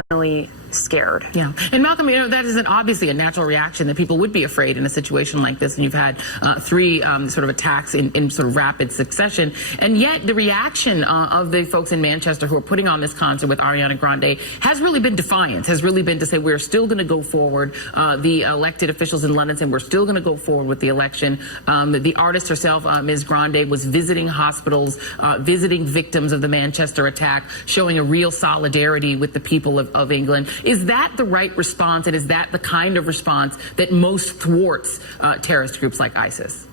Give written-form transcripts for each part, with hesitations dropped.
definitely scared. Yeah. And Malcolm, that is obviously a natural reaction that people would be afraid in a situation like this. And you've had three sort of attacks in sort of rapid succession. And yet the reaction of the folks in Manchester who are putting on this concert with Ariana Grande has really been defiance, has really been to say we're still going to go forward. The elected officials in London saying we're still going to go forward with the election. The artist herself, Ms. Grande, was visiting hospitals, visiting victims of the Manchester attack, showing a real solidarity with the people of England. Is that the right response, and is that the kind of response that most thwarts terrorist groups like ISIS?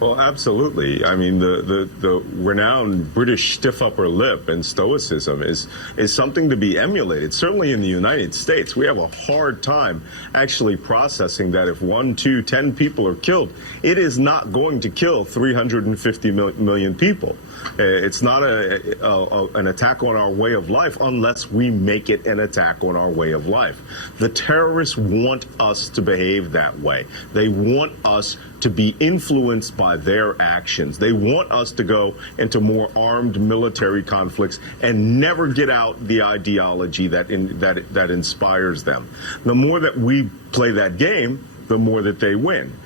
Well, absolutely. I mean, the renowned British stiff upper lip and stoicism is something to be emulated. Certainly in the United States, we have a hard time actually processing that if 1, 2, 10 people are killed, it is not going to kill 350 million people. It's not an attack on our way of life unless we make it an attack on our way of life. The terrorists want us to behave that way. They want us to be influenced by their actions. They want us to go into more armed military conflicts and never get out the ideology that inspires them. The more that we play that game, the more that they win.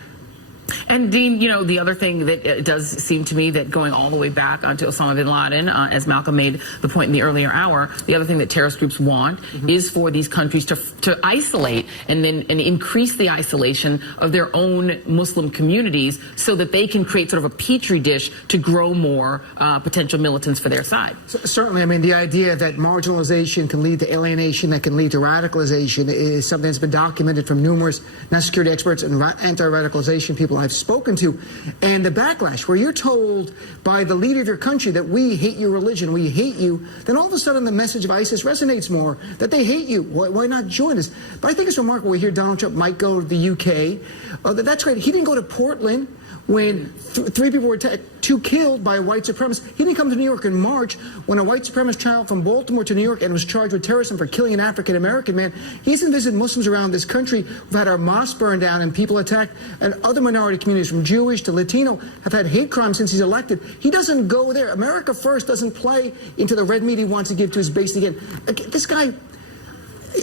And Dean, the other thing that it does seem to me that going all the way back onto Osama bin Laden, as Malcolm made the point in the earlier hour, the other thing that terrorist groups want is for these countries to isolate and increase the isolation of their own Muslim communities so that they can create sort of a petri dish to grow more potential militants for their side. Certainly, I mean, the idea that marginalization can lead to alienation, that can lead to radicalization, is something that's been documented from numerous national security experts and anti-radicalization people I've spoken to. And the backlash, where you're told by the leader of your country that we hate your religion, we hate you, then all of a sudden the message of ISIS resonates more, that they hate you. Why not join us? But I think it's remarkable. We hear Donald Trump might go to the UK. That's right. He didn't go to Portland when three people were attacked, 2 killed by a white supremacist. He didn't come to New York in March when a white supremacist traveled from Baltimore to New York and was charged with terrorism for killing an African-American man. He hasn't visited Muslims around this country. We've had our mosques burned down and people attacked, and other minority communities from Jewish to Latino have had hate crimes since he's elected. He doesn't go there. America First doesn't play into the red meat he wants to give to his base again. This guy,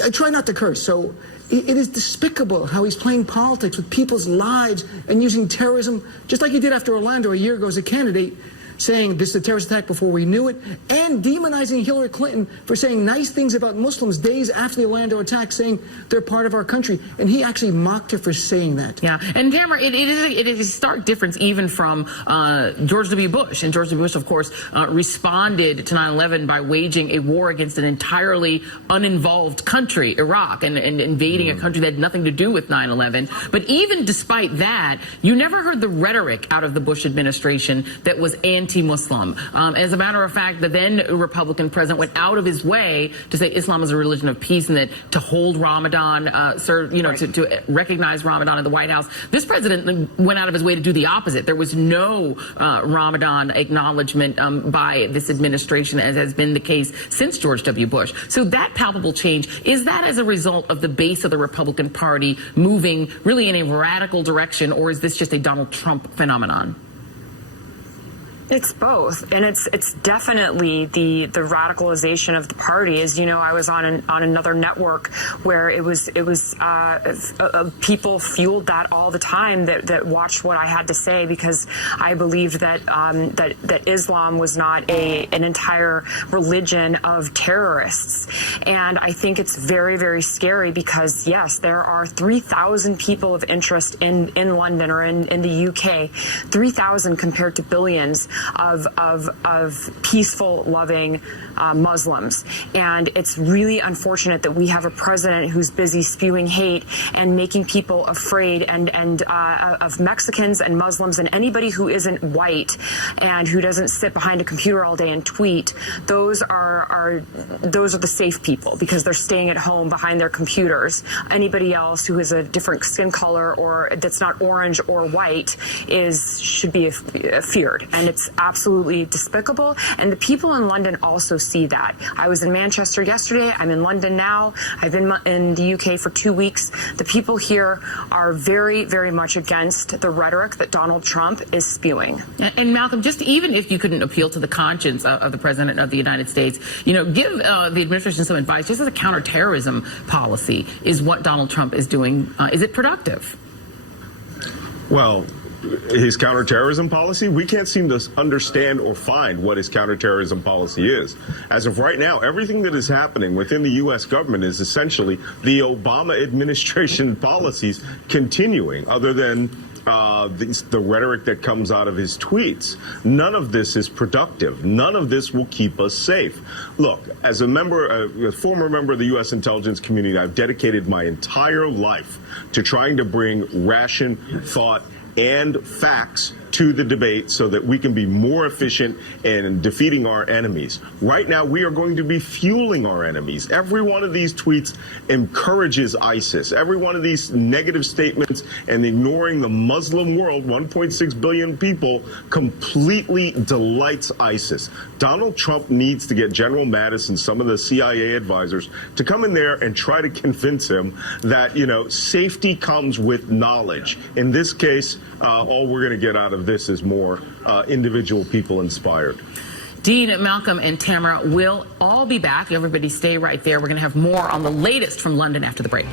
I try not to curse, so it is despicable how he's playing politics with people's lives and using terrorism, just like he did after Orlando a year ago as a candidate, saying this is a terrorist attack before we knew it, and demonizing Hillary Clinton for saying nice things about Muslims days after the Orlando attack, saying they're part of our country. And he actually mocked her for saying that. Yeah, and Tamara, it is a stark difference even from George W. Bush. And George W. Bush, of course, responded to 9/11 by waging a war against an entirely uninvolved country, Iraq, and invading a country that had nothing to do with 9/11. But even despite that, you never heard the rhetoric out of the Bush administration that was anti-Muslim. As a matter of fact, the then Republican president went out of his way to say Islam is a religion of peace and that to hold Ramadan, to recognize Ramadan in the White House. This president went out of his way to do the opposite. There was no Ramadan acknowledgement by this administration, as has been the case since George W. Bush. So that palpable change, is that as a result of the base of the Republican Party moving really in a radical direction, or is this just a Donald Trump phenomenon? It's both, and it's definitely the radicalization of the party. As you know, I was on another network where it was people fueled that all the time that watched what I had to say, because I believed that that Islam was not an entire religion of terrorists, and I think it's very, very scary because yes, there are 3,000 people of interest in London or in the UK, 3,000 compared to billions of peaceful, loving Muslims. And it's really unfortunate that we have a president who's busy spewing hate and making people afraid and of Mexicans and Muslims and anybody who isn't white and who doesn't sit behind a computer all day and tweet. Those are the safe people because they're staying at home behind their computers. Anybody else who is a different skin color or that's not orange or white should be feared. And it's is absolutely despicable. And the people in London also see that. I was in Manchester yesterday. I'm in London now. I've been in the UK for 2 weeks. The people here are very, very much against the rhetoric that Donald Trump is spewing. And Malcolm, just even if you couldn't appeal to the conscience of the President of the United States, give the administration some advice, just as a counterterrorism policy, is what Donald Trump is doing. Is it productive? Well, his counterterrorism policy, we can't seem to understand or find what his counterterrorism policy is. As of right now, everything that is happening within the U.S. government is essentially the Obama administration policies continuing, other than the rhetoric that comes out of his tweets. None of this is productive. None of this will keep us safe. Look, as a former member of the U.S. intelligence community, I've dedicated my entire life to trying to bring rational thought and facts to the debate so that we can be more efficient in defeating our enemies. Right now, we are going to be fueling our enemies. Every one of these tweets encourages ISIS. Every one of these negative statements and ignoring the Muslim world, 1.6 billion people, completely delights ISIS. Donald Trump needs to get General Mattis and some of the CIA advisors to come in there and try to convince him that, safety comes with knowledge. In this case, all we're going to get out of this is more individual people inspired. Dean, Malcolm, and Tamara will all be back. Everybody stay right there. We're going to have more on the latest from London after the break.